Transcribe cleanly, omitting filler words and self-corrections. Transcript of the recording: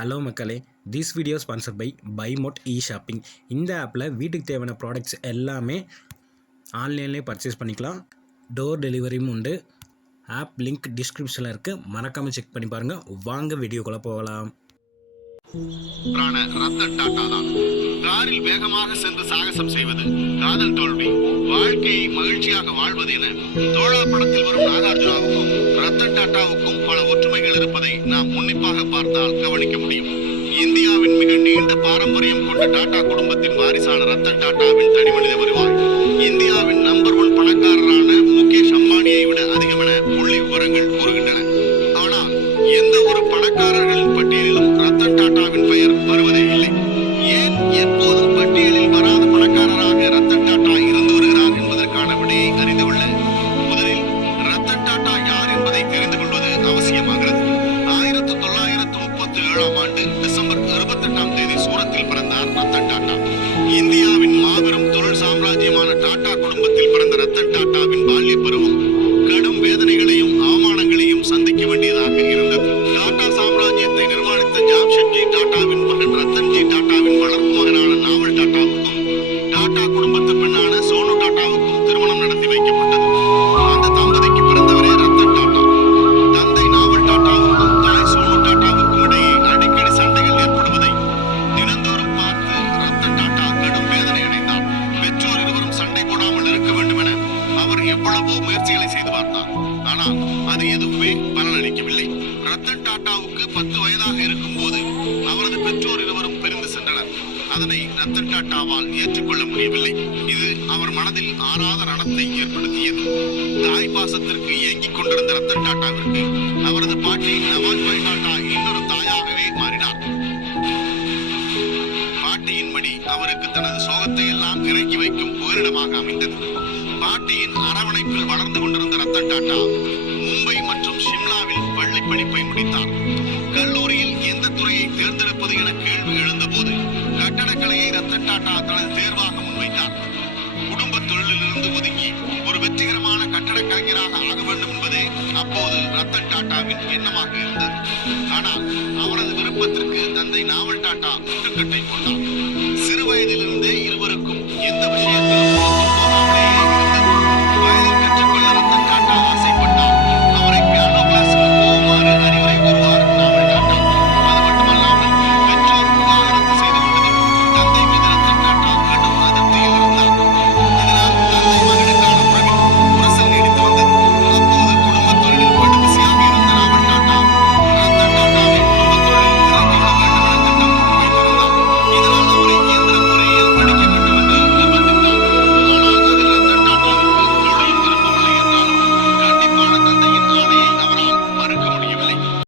Hello மக்களே, this video sponsored by Bymod shopping. இந்த ஆப்பில் வீட்டுக்கு தேவையான ப்ராடக்ட்ஸ் எல்லாமே ஆன்லைன்லேயே பர்ச்சேஸ் பண்ணிக்கலாம். டோர் டெலிவரியும் உண்டு. ஆப் லிங்க் டிஸ்கிரிப்ஷனில் இருக்குது, மறக்காமல் செக் பண்ணி பாருங்கள். வாங்க வீடியோக்குள்ளே போகலாம். ரத்தன் டாடா தான். காரில் வேகமாக சென்று சாகசம் செய்வது, காதல் தோல்வி, வாழ்க்கையை மகிழ்ச்சியாக வாழ்வது என தோழா படத்தில் வரும் நாகார்ஜுனாவுக்கும் ரத்தன் டாடாவுக்கும் பல ஒற்றுமைகள் இருப்பதை நாம் உன்னிப்பாக பார்த்தால் கவனிக்க முடியும். இந்தியாவின் மிக நீண்ட பாரம்பரியம் கொண்ட டாடா குடும்பத்தின் வாரிசான ரத்தன் டாடாவின் தனிமனித வருவாய் இந்தியாவின் நம்பர் 1 பணக்காரரான முகேஷ் அம்பானியை விட அதிகம் என புள்ளி விவரங்கள் கூறுகின்றன. ஆனால் எந்த ஒரு பணக்காரர்களின் பட்டியலிலும் ரத்தன் டாடாவின் பெயர் வருவதே இல்லை. ஏன் எப்போதும் பட்டியலில் வராத பணக்காரராக ரத்தன் டாடா இருந்து வருகிறார் என்பதற்கான விடையை அறிந்து கொள்ள முதலில் ரத்தன் டாடா யார் என்பதை தெரிந்து கொள்வது அவசியமாகிறது. 1937ஆம் ஆண்டு டிசம்பர் 28ஆம் தேதி சூரத்தில் பிறந்தார் ரத்தன் டாடா. இந்தியாவின் மாபெரும் தொழில் சாம்ராஜ்யமான டாடா குடும்பத்தில் பிறந்த ரத்தன் டாடாவின் பால்ய பருவம் கடும் வேதனைகளையும் அவமானங்களையும் சந்திக்க வேண்டியதாக இருந்தது. டாடா சாம்ராஜ்யத்தை நிர்மாணித்த ஜாம்ஷெட்ஜி டாடாவின் மகன் ரத்தன்ஜி டாடாவின் வளர்ப்பு மகனான நாவல் டாடாவுக்கும் டாடா குடும்பத்து பெண்ணான சோனு டாடாவுக்கும் திருமணம் நடத்தி வைக்கப்பட்டது. அந்த தம்பதிக்கு பிறந்தவரே ரத்தன் டாடா. தந்தை நாவல் டாடாவுக்கும் தாய் சோனு டாடாவுக்கும் இடையே அடிக்கடி சண்டைகள் ஏற்படுவதை தினந்தோறும் பார்த்து ரத்தன் டாடா கடும் வேதனை அடைந்தார். பெற்றோர் இருவரும் சண்டை போடாமல் இருக்க வேண்டும் என அவர் எவ்வளவோ முயற்சிகளை செய்து பார்த்தார். ஆனால் அது எதுவுமே பலனளிக்கவில்லை. ரத்தன் டாடாவுக்கு 10 வயதாக இருக்கும் போது அவரது பெற்றோர் இருவரும் பிரிந்து சென்றனர். அதனை ரத்தன் டாடாவால் ஏற்றுக்கொள்ள முடியவில்லை. இது அவர் மனதில் ஆறாத ரணத்தை ஏற்படுத்தியது. தாய் பாசத்திற்கு ஏங்கிக் கொண்டிருந்த ரத்தன் டாடாவிற்கு அவரது பாட்டி நவாஜ்பாய் டாடா இன்னொரு தாயாகவே மாறினார். பாட்டியின் மடி அவருக்கு தனது சோகத்தை எல்லாம் இறக்கி வைக்கும் புகலிடமாக அமைந்தது. பாட்டியின் அரவணைப்பில் வளர்ந்து கொண்டிருந்த ரத்தன் டாடா மும்பை மற்றும் ஷிம்லாவில் பள்ளி படிப்பை முடித்தார். கல்லூரியில் எந்த துறையை தேர்ந்தெடுப்பது என கேள்வி எழுந்தபோது கட்டடக்கலையை ரத்தன் டாடா தனது தேர்வாக முன்வைத்தார். குடும்ப தொழிலிலிருந்து ஒதுங்கி ஒரு வெற்றிகரமான கட்டடக் கலைஞராக ஆக வேண்டும் என்பதே அப்போது ரத்தன் டாடாவின் எண்ணமாக இருந்தது. ஆனால் அவரது விருப்பத்திற்கு தந்தை நாவல் டாடா முட்டுக்கட்டை போட்டார். சிறு வயதிலிருந்தே இருவருக்கும் எந்த விஷயத்திலும்